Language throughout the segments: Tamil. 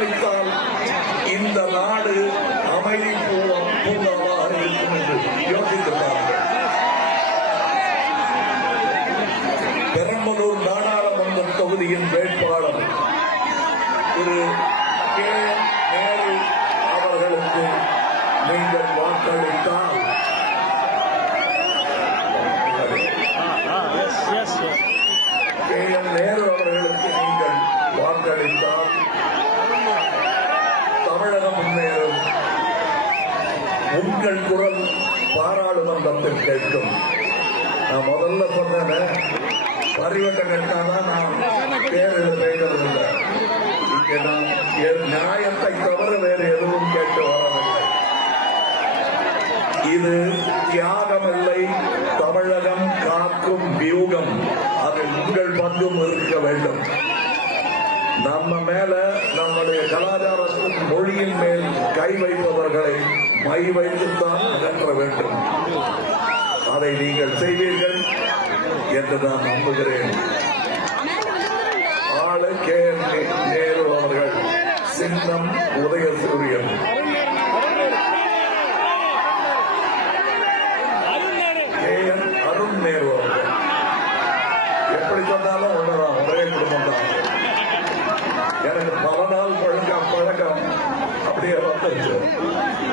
வாக்களித்தால் இந்த நாடு அமைதி பூங்காவாக இருக்கும் என்று யோசித்து பாருங்கள் பெரம்பலூர் நாடாளுமன்ற தொகுதியின் வேட்பாளர் திரு கே. நேரு அவர்களுக்கு நீங்கள் வாக்களித்தால். கே. எம். நேரு அவர்களுக்கு நீங்கள் வாக்களித்தால் தமிழகம் முன்னேறும் உங்கள் குரல் பாராளுமன்றத்தில் கேட்கும். நான் முதல்ல சொன்னேன் பரிவட்டம் கட்டாதான் நான் பேரில் பேசுறது இங்கே நான் என் நியாயத்தை தவிர வேறு எதுவும் கேட்டு வரவில்லை. இது தியாகமில்லை தமிழகம் காக்கும் வியூகம். அது உங்கள் பங்கும் இருக்க வேண்டும். நம்ம மேல நம்முடைய கலாச்சாரத்தின் மொழியின் மேல் கை வைப்பவர்களை மை வைத்துத்தான் அகற்ற வேண்டும். அதை நீங்கள் செய்வீர்கள் என்று நான் நம்புகிறேன். ஆளு கே. நேரு அவர்கள் சின்னம் உதயசூரியன். கே. என். அருண் நேரு அவர்கள். எப்படி சொன்னாலும் ஒன்றுதான் ஒரே குடும்பம் தான் அப்படியே வந்துருச்சு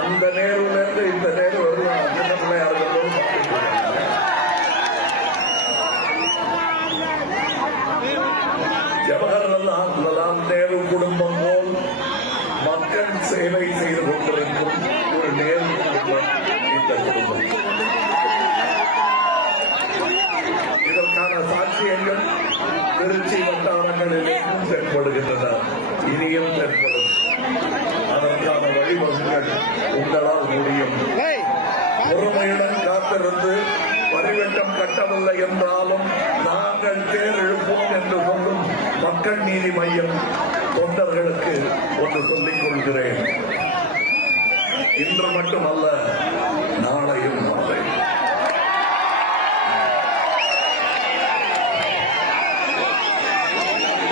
அந்த நேருல இருந்து இந்த நேரு வருவாங்க சின்ன பிள்ளையா இருக்கட்டும் ஜவஹர்லால் லால் நேரு குடும்பம் போல் மக்கள் சேவை செய்து கொண்டிருக்கும் ஒரு நேரு குடும்பம் இந்த குடும்பம். இதற்கான சாட்சியங்கள் திருச்சி வட்டாரங்களிலும் தென்படுகின்றன கட்டவில்லை நாங்கள் தேர் எழுப்போம் என்று சொல்லும் மக்கள் நீதி மையம் தொண்டர்களுக்கு ஒன்று சொல்லிக் கொள்கிறேன். இன்று மட்டுமல்ல